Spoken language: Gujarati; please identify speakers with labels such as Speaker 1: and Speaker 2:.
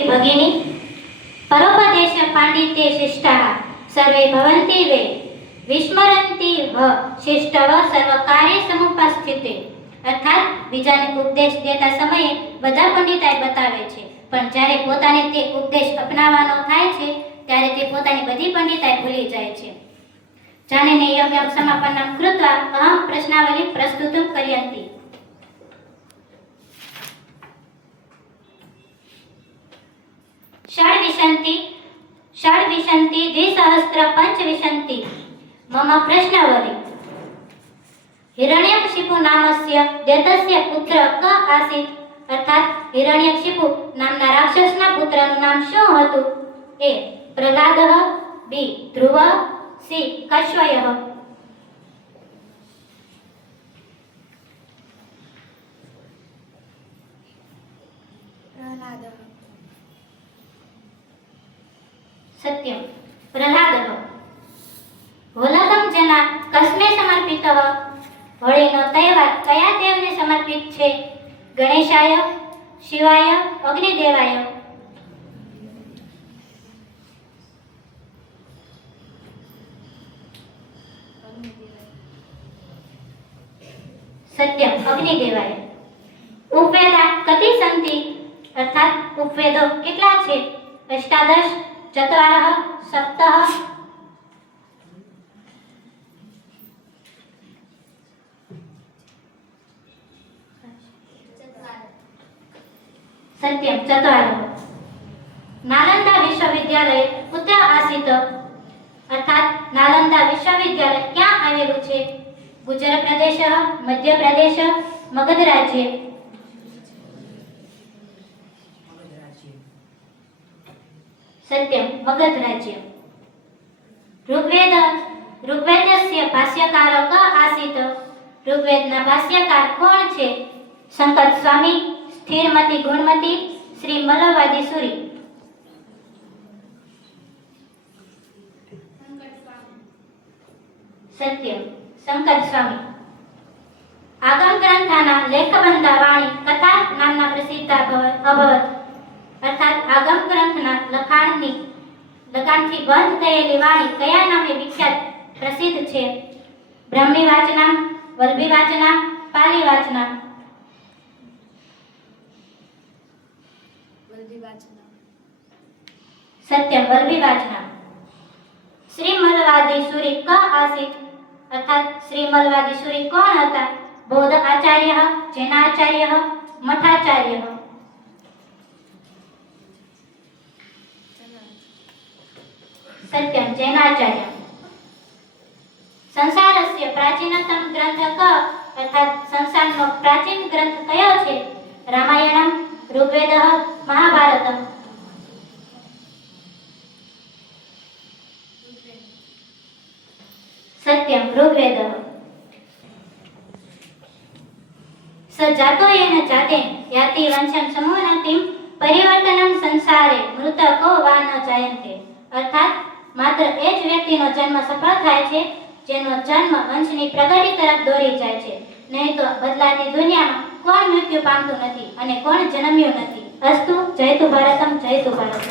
Speaker 1: कि भगिनी परोपदेश पांडित्ये शिष्टाः सर्वे भवन्ति वे વિસ્મરંતી હ શિષ્ટવ સર્વકાર્ય સમુપસ્થિતે અર્થાત બીજાને ઉપદેશ દેતા સમયે બધા પંડિતાઈ બતાવે છે પણ જ્યારે પોતાને તે ઉપદેશ અપનાવવાનો થાય છે ત્યારે તે પોતાની બધી પંડિતાઈ ભૂલી જાય છે જાણીને યમ યમ સમાપન્નમ કૃત્વા અહમ પ્રશ્નાવલી પ્રસ્તુતમ કર્યંતી ષડ્વિશંતિ ષડ્વિશંતિ દ્વિસહસ્ત્ર પંચવિશંતિ मम प्रश्नावली हिरण्यकशिपु नामस्य दैतस्य પુત્ર ક આસીત અર્થાત હિરણ્યકશિપુ નામના રાક્ષસના પુત્રનું નામ શું હતું એ પ્રહલાદઃ બી ધ્રુવ સી કશ્વયઃ સત્યમ પ્રહલાદઃ હોલકમ જેના કસ્મે સમર્પિત હોળીનો તહેવાર કયા દેવને સમર્પિત છે? ગણેશાય, શિવાય, અગ્નિદેવાય? સત્યમ અગ્નિદેવાય. ઉપવેદા કતિ સંતિ અર્થાત ઉપવેદો કેટલા છે? અષ્ટાદશ चत्वारः सप्तः। सत्यं चत्वारः नालन्दा विश्वविद्यालय कुत्र आसीत्? अर्थात् नालन्दा विश्वविद्यालय क्या आवेलु छे गुजरात मध्यप्रदेशः मगधराज्ये? સત્યમ મગધ રાજ્ય ઋગ્વેદ ઋગ્વેદસ્ય ભાષ્યકાર ક આસિત ઋગ્વેદના ભાષ્યકાર કોણ છે શંકર સ્વામી સ્થિરમતી ગુણમતી શ્રી મલવાદી સુરી સત્ય શંકર સ્વામી આગમ ગ્રંથાના લેખબંધા વાણી કથા નામના પ્રસિદ્ધ અભવ- અભવત લખાણની લગાનથી બંધ થયેલી વાણી કયા નામે વિખ્યાત પ્રસિદ્ધ છે? બ્રહ્મી વાચના વલ્ભી વાચના પાલી વાચના? સત્યમ વલ્ભી વાચના. શ્રીમલવાદી સુરી ક આસિત? અર્થાત શ્રીમલવાદી સુરી કોણ હતા? બૌદ્ધ આચાર્ય જૈનાચાર્ય મઠાચાર્ય સત્યમ જૈનાચાર્ય સંસારસ્ય પ્રાચીનતમ ગ્રંથ ક અર્થાત સંસારનો પ્રાચીન ગ્રંથ કયો છે? રામાયણમ, ઋગ્વેદ, મહાભારતમ. સત્યમ, ઋગ્વેદ. સ જાતો येन જાતે, યાતિ વંશમ સમૂહનતિમ, પરિવર્તનમ સંસારે, મૃતકો વા ન જાયંતે. અર્થાત, માત્ર એ જ વ્યક્તિનો જન્મ સફળ થાય છે જેનો જન્મ વંશની પ્રગતિ તરફ દોરી જાય છે. નહીં તો બદલાતી દુનિયામાં કોણ મૃત્યુ પામતું નથી અને કોણ જન્મ્યું નથી. અસ્તુ જયતુ ભારતમ જયતુ ભારતમ.